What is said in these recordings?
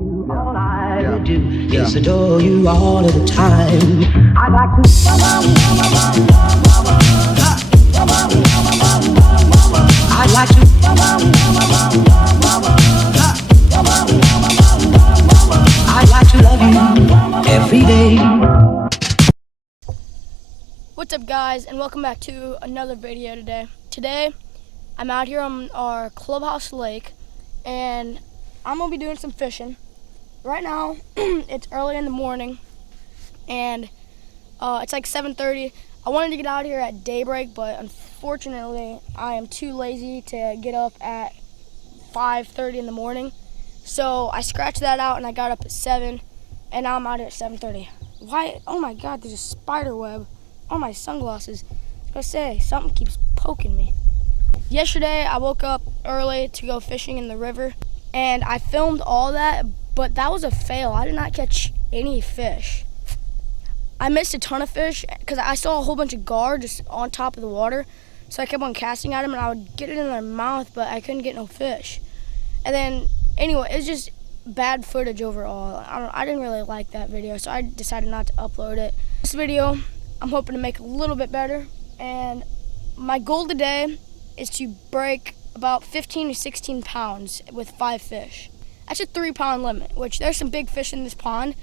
All I do is adore you all of the time. I'd like to. I'd like to. I'd like to love you every day. What's up, guys, and welcome back to another video today. Today, I'm out here on our clubhouse lake, and I'm gonna be doing some fishing. Right now, it's early in the morning, and it's like 7:30. I wanted to get out here at daybreak, but unfortunately, I am too lazy to get up at 5:30 in the morning. So I scratched that out, and I got up at 7, and now I'm out here at 7:30. Why? Oh my God, there's a spider web on my sunglasses. I was gonna say, something keeps poking me. Yesterday, I woke up early to go fishing in the river, and I filmed all that, but that was a fail. I did not catch any fish. I missed a ton of fish because I saw a whole bunch of gar just on top of the water, so I kept on casting at them, and I would get it in their mouth, but I couldn't get no fish. And then, anyway, it was just bad footage overall. I didn't really like that video, so I decided not to upload it. This video, I'm hoping to make a little bit better, and my goal today is to break about 15 to 16 pounds with 5 fish. That's a 3-pound limit, which there's some big fish in this pond,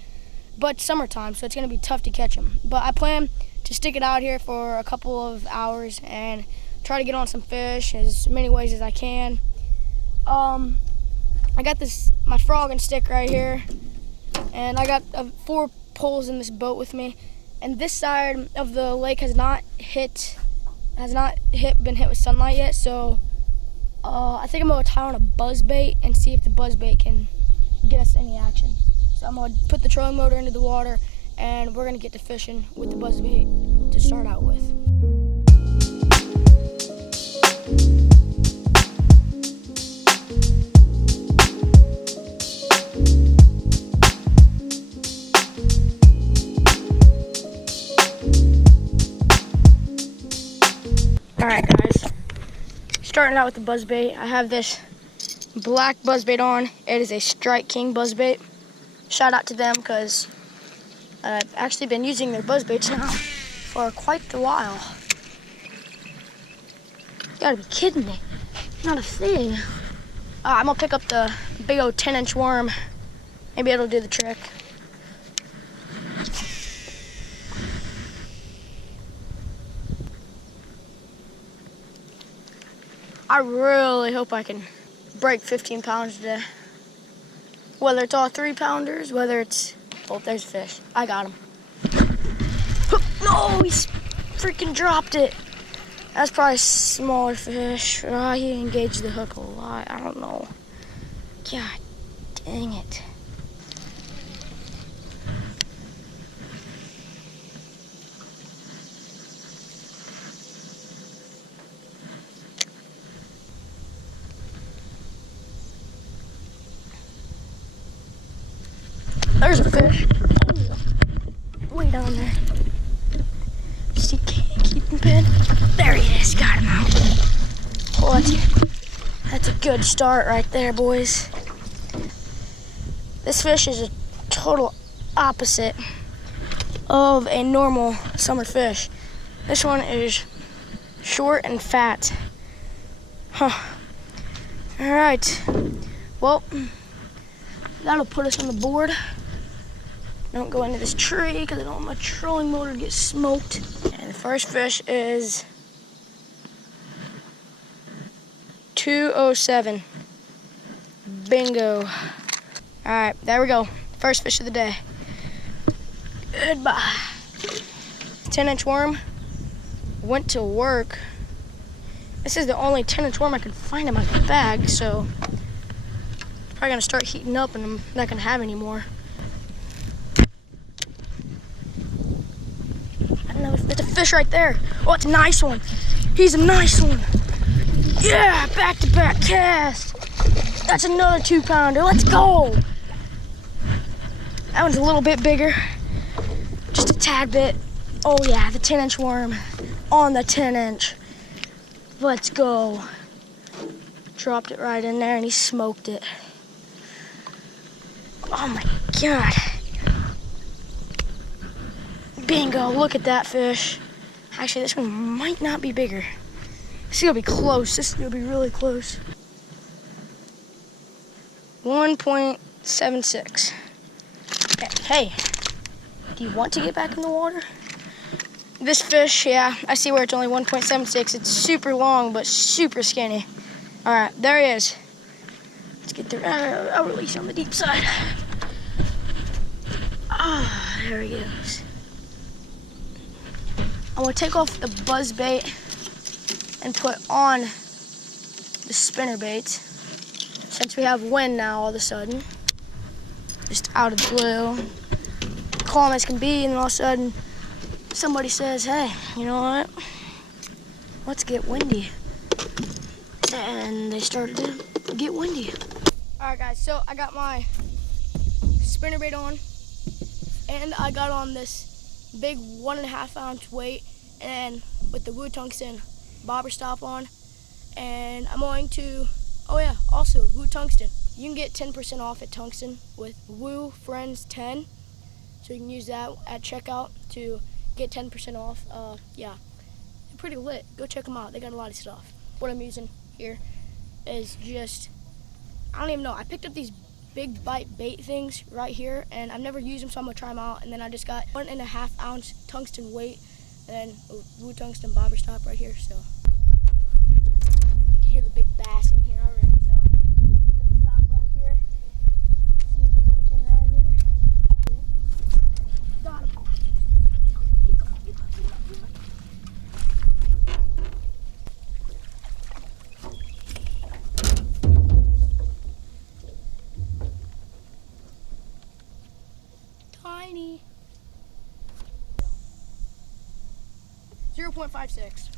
but it's summertime, so it's gonna be tough to catch them. But I plan to stick it out here for a couple of hours and try to get on some fish as many ways as I can. I got my frog and stick right here, and I got 4 poles in this boat with me. And this side of the lake has not been hit with sunlight yet, so I think I'm gonna tie on a buzz bait and see if the buzz bait can get us any action. So I'm gonna put the trolling motor into the water, and we're gonna get to fishing with the buzz bait to start out with. Alright, guys, starting out with the buzzbait. I have this black buzzbait on. It is a Strike King buzzbait. Shout out to them because I've actually been using their buzzbaits now for quite a while. You gotta be kidding me. Not a thing. I'm gonna pick up the big old 10-inch worm. Maybe it'll do the trick. I really hope I can break 15 pounds today. Whether it's all 3-pounders, whether it's... Oh, there's a fish. I got him. No, he freaking dropped it. That's probably a smaller fish. He engaged the hook a lot. I don't know. God dang it. There's a fish. Way down there. Just can't keep him pinned. There he is. Got him out. Oh, that's a good start right there, boys. This fish is a total opposite of a normal summer fish. This one is short and fat. Huh. All right. Well, that'll put us on the board. Don't go into this tree because I don't want my trolling motor to get smoked. And the first fish is 207. Bingo. All right, there we go. First fish of the day. Goodbye. 10-inch worm went to work. This is the only 10-inch worm I could find in my bag, so it's probably gonna start heating up and I'm not gonna have any more. There's a fish right there. Oh, it's a nice one. He's a nice one. Yeah, back-to-back cast. That's another 2-pounder. Let's go. That one's a little bit bigger. Just a tad bit. Oh yeah, the 10-inch worm on the 10-inch. Let's go. Dropped it right in there and he smoked it. Oh my God. Bingo, look at that fish. Actually, this one might not be bigger. This is gonna be close. This is gonna be really close. 1.76. Hey, do you want to get back in the water? This fish, yeah, I see where it's only 1.76. It's super long, but super skinny. All right, there he is. Let's get there. I'll release on the deep side. Ah, there he goes. I'm gonna take off the buzz bait and put on the spinner bait, since we have wind now all of a sudden. Just out of the blue. Calm as can be, and all of a sudden somebody says, hey, you know what? Let's get windy. And they started to get windy. All right, guys, so I got my spinnerbait on, and I got on this big 1.5 ounce weight, and with the Woo Tungsten bobber stop on. And I'm going to, oh yeah, also Woo Tungsten. You can get 10% off at Tungsten with Woo Friends 10. So you can use that at checkout to get 10% off. Yeah, they're pretty lit. Go check them out. They got a lot of stuff. What I'm using here is just, I don't even know. I picked up these big bite bait things right here, and I've never used them, so I'm gonna try them out. And then I just got 1.5 ounce tungsten weight, and then a Woo Tungsten bobber stop right here. So you can hear the big bass in here already. So I'm gonna stop right here. See if there's anything right here. Got him. Get up. Tiny. 0.56.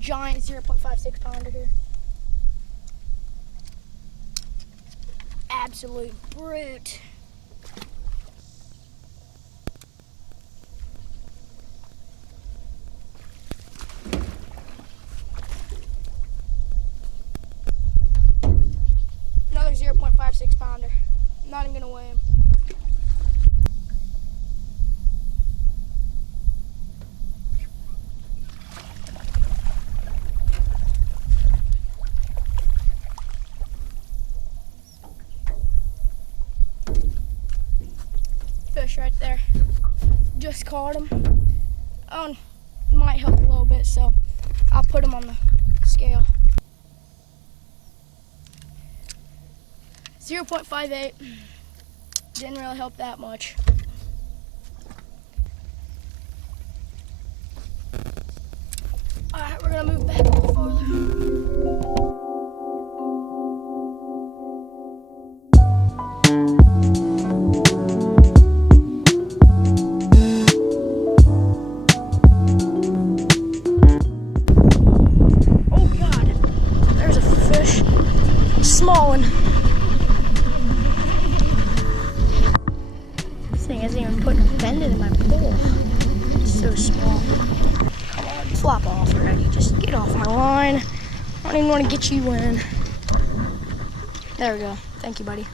Giant 0.56 pounder here. Absolute brute. Another 0.56 pounder. I'm not even gonna weigh him. Fish right there. Just caught him. Oh, might help a little bit, so I'll put him on the scale. 0.58. Didn't really help that much. Alright, we're gonna move back a little farther. Small one. This thing isn't even putting a bend in my pole. It's so small. Come on, flop off already. Just get off my line. I don't even want to get you in. There we go. Thank you, buddy.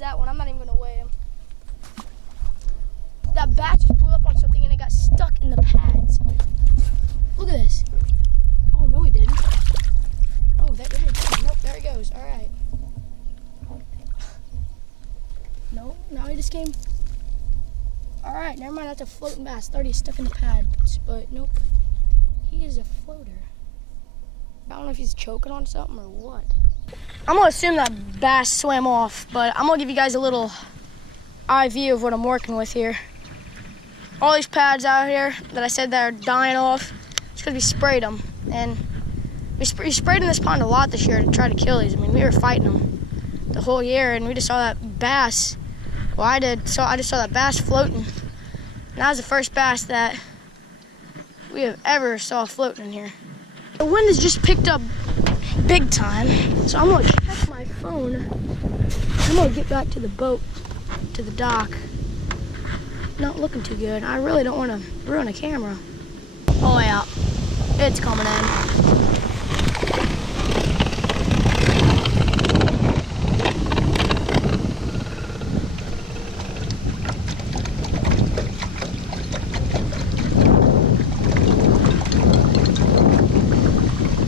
That one, I'm not even gonna weigh him. That bat just blew up on something and it got stuck in the pads. Look at this. Oh no, he didn't. Oh, there he goes. Nope, there he goes. All right. No, now he just came. All right, never mind. That's a floating bass. Thought he was stuck in the pads, but nope. He is a floater. I don't know if he's choking on something or what. I'm gonna assume that bass swam off, but I'm gonna give you guys a little eye view of what I'm working with here. All these pads out here that I said that are dying off, it's because we sprayed them. And we sprayed in this pond a lot this year to try to kill these. I mean, we were fighting them the whole year, and we just saw that bass. Well, I just saw that bass floating. And that was the first bass that we have ever saw floating in here. The wind has just picked up big time, so I'm gonna check my phone. I'm gonna get back to the boat, to the dock. Not looking too good. I really don't want to ruin a camera. Oh yeah, it's coming in.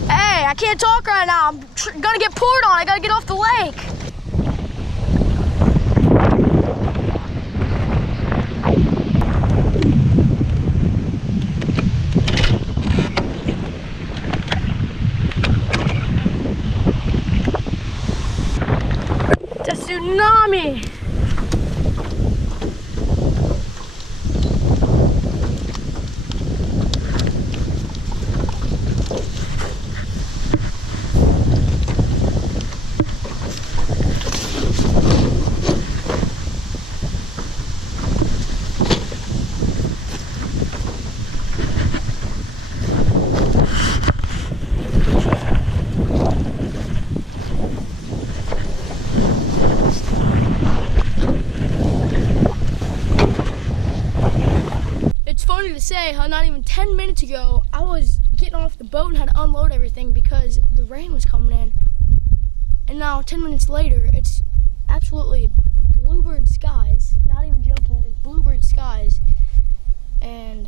Hey, I can't talk right now. I'm gonna get poured on. I gotta get off the lake. It's a tsunami. Funny to say how not even 10 minutes ago I was getting off the boat and had to unload everything because the rain was coming in, and now 10 minutes later it's absolutely bluebird skies. Not even joking, it's bluebird skies, and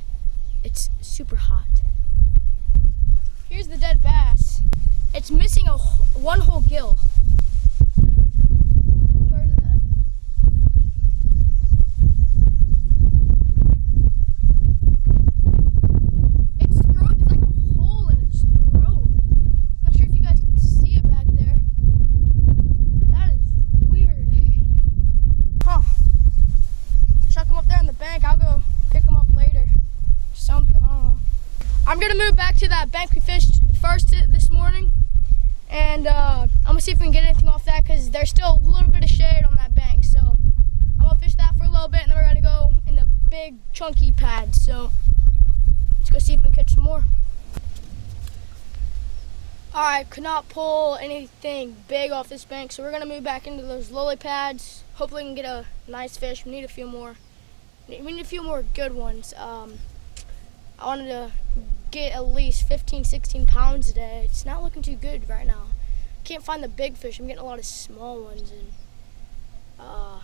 it's super hot. Here's the dead bass. It's missing one whole gill. I'm gonna move back to that bank we fished first this morning, and I'm gonna see if we can get anything off that because there's still a little bit of shade on that bank. So I'm gonna fish that for a little bit, and then we're gonna go in the big chunky pad. So let's go see if we can catch some more. All right, could not pull anything big off this bank, so we're gonna move back into those lily pads. Hopefully we can get a nice fish. We need a few more. We need a few more good ones. I wanted to get at least 15, 16 pounds a day. It's not looking too good right now. Can't find the big fish. I'm getting a lot of small ones, and I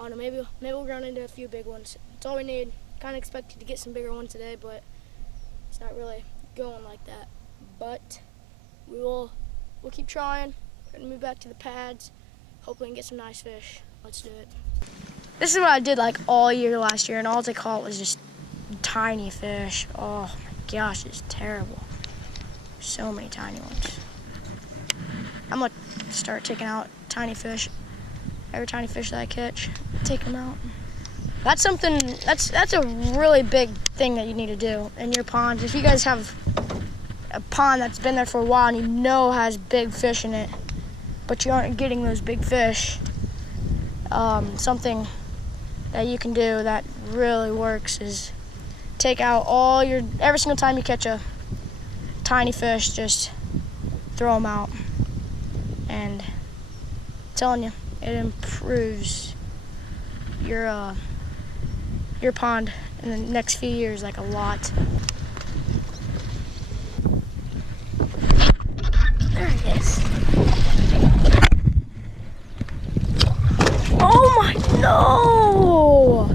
don't know, maybe we'll run into a few big ones. That's all we need. Kind of expected to get some bigger ones today, but it's not really going like that. But we'll keep trying and move back to the pads. Hopefully we can get some nice fish. Let's do it. This is what I did like all year last year, and all I caught was just tiny fish. Oh my gosh, it's terrible. So many tiny ones. I'm gonna start taking out tiny fish. Every tiny fish that I catch, take them out. That's something, that's a really big thing that you need to do in your pond. If you guys have a pond that's been there for a while and you know has big fish in it, but you aren't getting those big fish, something that you can do that really works is take out every single time you catch a tiny fish, just throw them out. And I'm telling you, it improves your pond in the next few years like a lot. There it is. Oh my, no!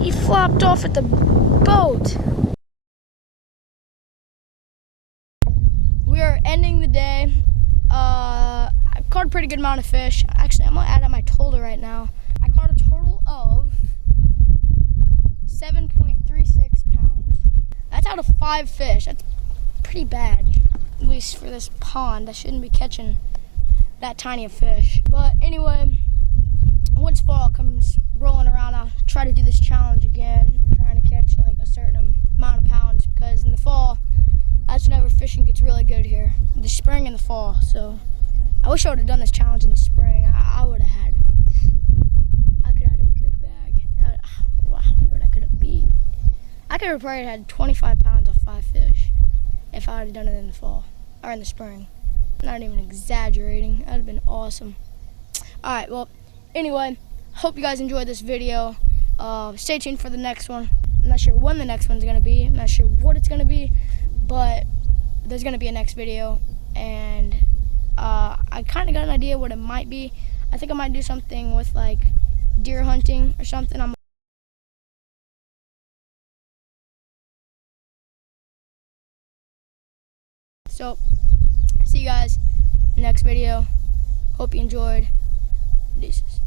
He flopped off at the boat. We are ending the day. I caught a pretty good amount of fish. Actually, I'm gonna add up my total right now. I caught a total of 7.36 pounds. That's out of 5 fish. That's pretty bad, at least for this pond. I shouldn't be catching that tiny of fish. But anyway, once fall comes rolling around, I'll try to do this challenge again, trying to catch like a certain amount of pounds, because in the fall, that's whenever fishing gets really good here. The spring and the fall. So I wish I would have done this challenge in the spring. I could have had a good bag. Wow, what I could have beat. I could have probably had 25 pounds of 5 fish if I had done it in the fall or in the spring. Not even exaggerating. That would have been awesome. All right, well, anyway, hope you guys enjoyed this video. Stay tuned for the next one. I'm not sure when the next one's going to be. I'm not sure what it's going to be, but there's going to be a next video, and I kind of got an idea what it might be. I think I might do something with like deer hunting or something. So, see you guys next video. Hope you enjoyed. Deuces.